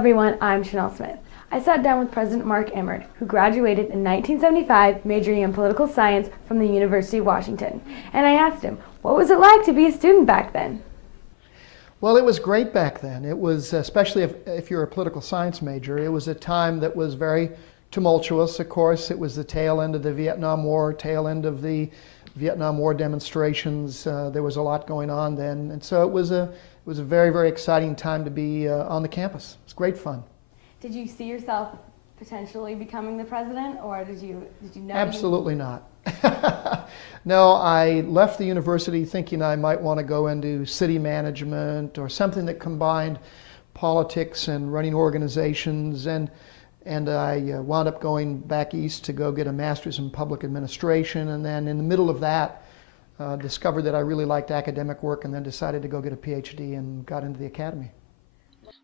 everyone, I'm Chanel Smith. I sat down with President Mark Emmert, who graduated in 1975, majoring in political science from the University of Washington. And I asked him, what was it like to be a student back then? Well, it was great back then. It was, especially if you're a political science major, it was a time that was very tumultuous, of course. It was the tail end of the Vietnam War, tail end of the Vietnam War demonstrations. There was a lot going on then. And so it was a very, very exciting time to be on the campus. It was great fun. Did you see yourself potentially becoming the president, or did you know? Absolutely not. No, I left the university thinking I might want to go into city management or something that combined politics and running organizations, and I wound up going back east to go get a master's in public administration, and then in the middle of that discovered that I really liked academic work, and then decided to go get a PhD and got into the academy.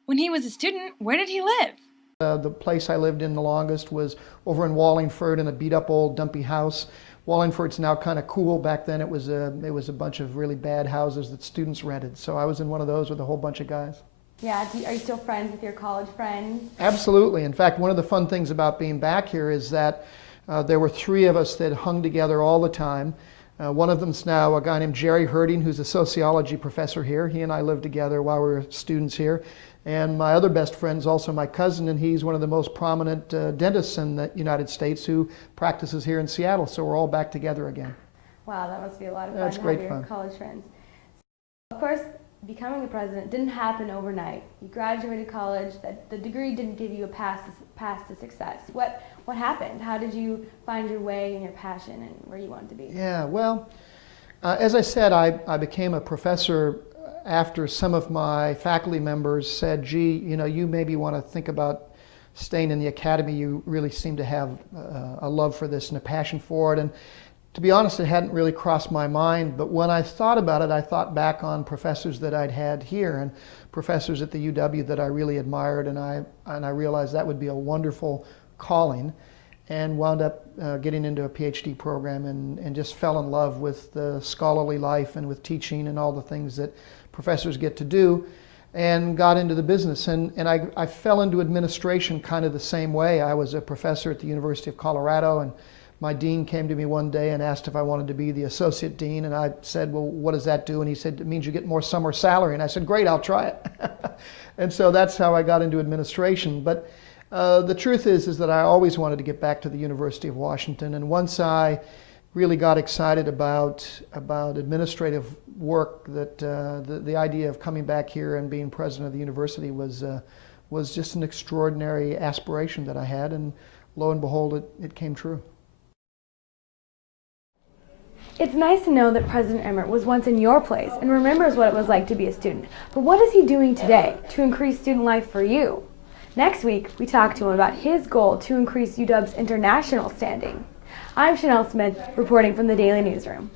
When he was a student, where did he live? The place I lived in the longest was over in Wallingford in a beat-up old dumpy house. Wallingford's now kind of cool. Back then it was a bunch of really bad houses that students rented. So I was in one of those with a whole bunch of guys. Yeah, are you still friends with your college friends? Absolutely. In fact, one of the fun things about being back here is that there were three of us that hung together all the time. One of them's now a guy named Jerry Herding, who's a sociology professor here. He and I lived together while we were students here. And my other best friend is also my cousin, and he's one of the most prominent dentists in the United States who practices here in Seattle. So we're all back together again. Wow, that must be a lot of fun. That's to great have your fun. college friends. Of course, becoming a president didn't happen overnight. You graduated college. The degree didn't give you a path to success. What happened? How did you find your way and your passion and where you wanted to be? Yeah, well, as I said, I became a professor after some of my faculty members said, gee, you maybe want to think about staying in the academy. You really seem to have a love for this and a passion for it. And to be honest, it hadn't really crossed my mind. But when I thought about it, I thought back on professors that I'd had here and professors at the UW that I really admired. And I realized that would be a wonderful calling, and wound up getting into a PhD program and just fell in love with the scholarly life and with teaching and all the things that professors get to do, and got into the business. And I fell into administration kind of the same way. I was a professor at the University of Colorado, and my dean came to me one day and asked if I wanted to be the associate dean, and I said, well, what does that do? And he said, it means you get more summer salary. And I said, great, I'll try it. And so that's how I got into administration. But the truth is that I always wanted to get back to the University of Washington, and once I really got excited about administrative work, that the idea of coming back here and being president of the university was just an extraordinary aspiration that I had, and lo and behold, it came true. It's nice to know that President Emmert was once in your place and remembers what it was like to be a student. But what is he doing today to increase student life for you? Next week, we talk to him about his goal to increase UW's international standing. I'm Chanel Smith, reporting from the Daily Newsroom.